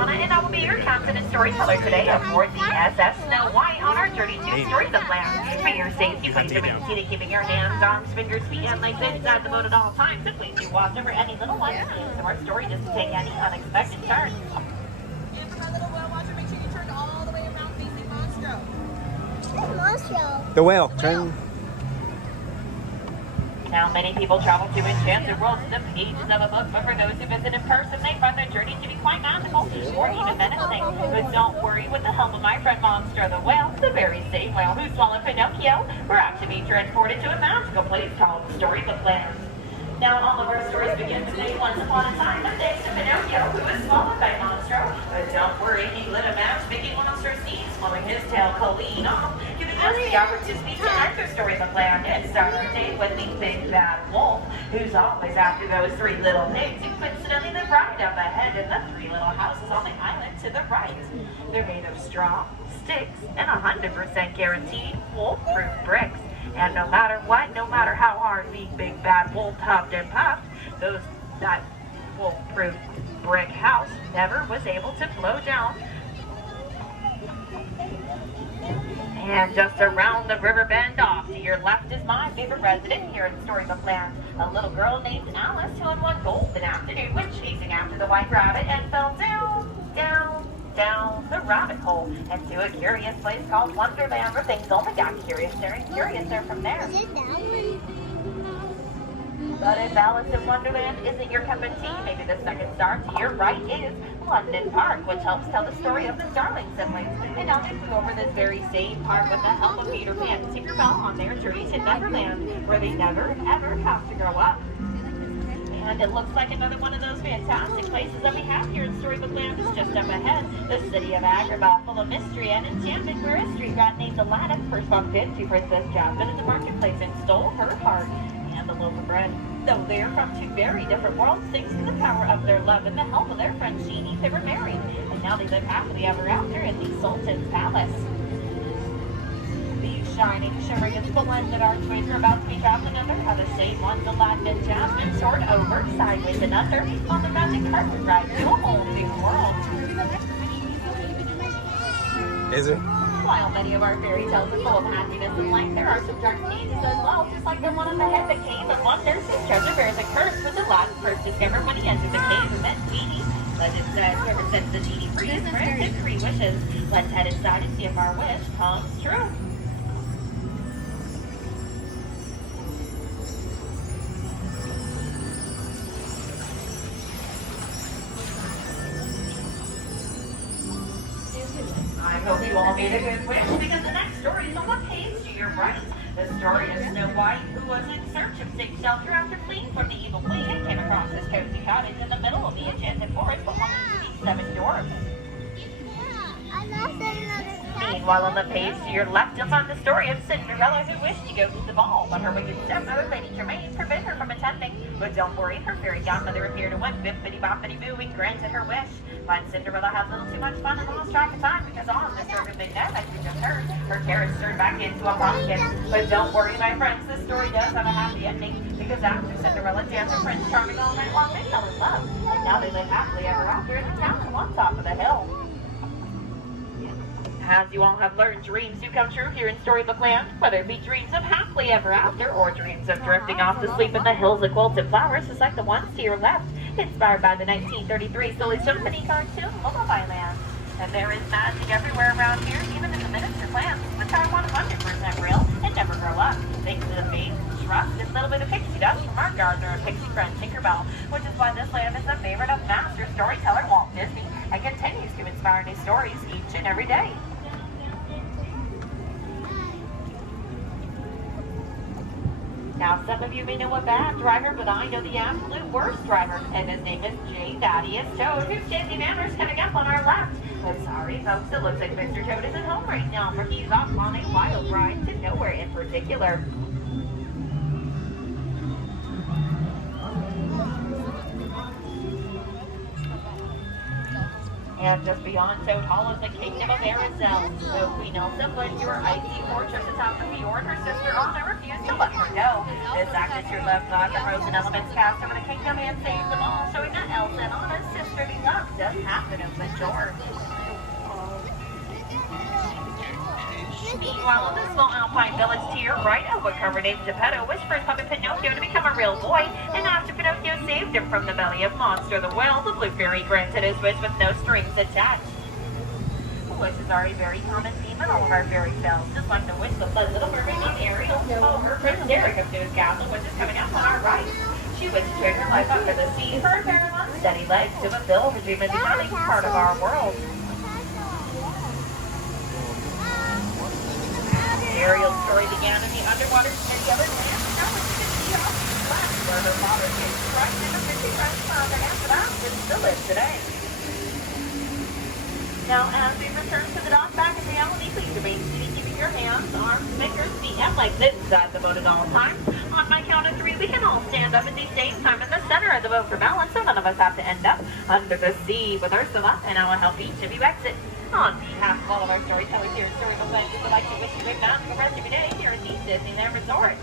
Brianna, and I will be your captain and storyteller today aboard the SS Snow White on our journey to Storybook Land. For your safety, please remain seated, keeping your hands, arms, fingers, feet, and legs inside the boat at all times, and please do watch over any little ones, so our story doesn't take any unexpected turns. And for my little whale watcher, make sure you turn all the way around facing Monstro. Monstro. The whale. Turn. Now, many people travel to enchanted worlds to the pages of a book, but for those who visit in person, they find their journey to be quite magical or even menacing. But don't worry, with the help of my friend Monstro the whale, the very same whale who swallowed Pinocchio, we're actually being transported to a magical place called Storybook Land. Now, all of our stories begin with a once upon a time, but thanks to Pinocchio, who was swallowed by Monstro. But don't worry, he lit a match, making Monstro sneeze, blowing his tail clean off, giving us the opportunity to enter Storybook Land and start our day with the big bad wolf, who's always after those three little pigs, who coincidentally live right up ahead in the three little houses on the island to the right. They're made of straw, sticks, and 100% guaranteed wolf-proof bricks. And no matter what, no matter how hard the big bad wolf huffed and puffed, that wolf-proof brick house never was able to blow down. And just around the river bend off to your left is my favorite resident here in Storybook Land, a little girl named Alice who in one golden afternoon went chasing after the white rabbit and fell down the rabbit hole and to a curious place called Wonderland, where things only got curiouser and curiouser from there. But if Alice in Wonderland isn't your cup of tea, maybe the second star to your right is London Park, which helps tell the story of the Darling siblings. And now they flew over this very same park with the help of Peter Pan and Tinkerbell on their journey to Neverland, where they never, ever have to grow up. And it looks like another one of those fantastic places that we have here in Storybook Land is just up ahead. The city of Agrabah, full of mystery and enchantment, where a street rat named Aladdin first bumped into Princess Jasmine in the marketplace and stole her heart and a loaf of bread. Though they are from two very different worlds, thanks to the power of their love and the help of their friend Genie, they were married. And now they live happily ever after in the Sultan's palace. These shining, shimmering, and splendid archways we're about to be traveling under are the same ones Aladdin and Jasmine soared over, sideways and under, on the magic carpet ride to a whole new world. Is it? While many of our fairy tales are full of happiness and light, there are some dark scenes as well, just like the one on the head that came and wonders whose treasure bears a curse, which Aladdin first discovered when he entered the cave and met Genie. Legend says whoever sets the genie free is granted 3 wishes. Let's head inside and see if our wish comes true. I hope you all made a good wish, because the next story is on the page to your right. The story of Snow White, who was in search of safe shelter after fleeing from the evil queen and came across this cozy cottage in the middle of the enchanted forest belonging to the 7 dwarfs. Meanwhile, on the page to your left, you'll find the story of Cinderella, who wished to go to the ball, but her wicked stepmother, Lady Germaine, forbid her from attending. But don't worry, her fairy godmother appeared and went bippity-boppity-boo and granted her wish. But Cinderella had a little too much fun and lost track of time, because on this sort of big net that you just heard, her carriage turned back into a pumpkin. But don't worry, my friends, this story does have a happy ending, because after Cinderella danced with Prince Charming all night long, they fell in love. And now they live happily ever after in the castle on top of the hill. As you all have learned, dreams do come true here in Storybook Land, whether it be dreams of happily ever after or dreams of drifting off to sleep in the hills of quilted flowers, just like the ones to your left, inspired by the 1933 Silly Symphony cartoon Lullaby Land. And there is magic everywhere around here, even in the miniature plants, which are 100% real and never grow up, thanks to the faith, trust, and little bit of pixie dust from our gardener and pixie friend Tinkerbell, which is why this land is a favorite of master storyteller Walt Disney and continues to inspire new stories each and every day. Now, some of you may know a bad driver, but I know the absolute worst driver, and his name is J. Thaddeus Toad, whose chasing manners coming up on our left. But sorry, folks, it looks like Mr. Toad isn't home right now, for he's off on a wild ride to nowhere in particular. And just beyond Toad Hall is the Kingdom of Arizona. So Queen Elsa fled to her icy fortress atop the fjord. Her sister Anna refused to let her go. This act is your love God, the Frozen Elements cast over the kingdom and saves them all, showing that Elsa and Anna's sisterly love does happen in the shore. Meanwhile, in the small alpine village to your right, a woodcarver named Geppetto wished for his puppet Pinocchio to become a real boy, and after Pinocchio saved him from the belly of Monster the Whale, the Blue Fairy granted his wish with no strings attached. Wishes are a very common theme in all of our fairy tales, just like the wish of the little mermaid named Ariel. Oh, her Prince Derek comes to his castle, which is coming up on our right. She wished to trade her life under the sea for a pair of unsteady legs to fulfill her dream of becoming part of our world. Ariel's story began in the underwater city of Atlantis, now when she could see off the flat where her father came to Christ and her 50 friends found, and after that, which still lives today. Now, as we return to the dock back in reality, please remain seated, keeping your hands, arms, fingers, feet, and legs inside the boat at all times. On my count of 3, we can all stand up at the same time in the center of the boat for balance, so none of us have to end up under the sea with Ursula, and I will help each of you exit. On behalf of all of our storytellers here at Storybook, we'd like to wish you a good mountain for the rest of your day here at the Disneyland Resort.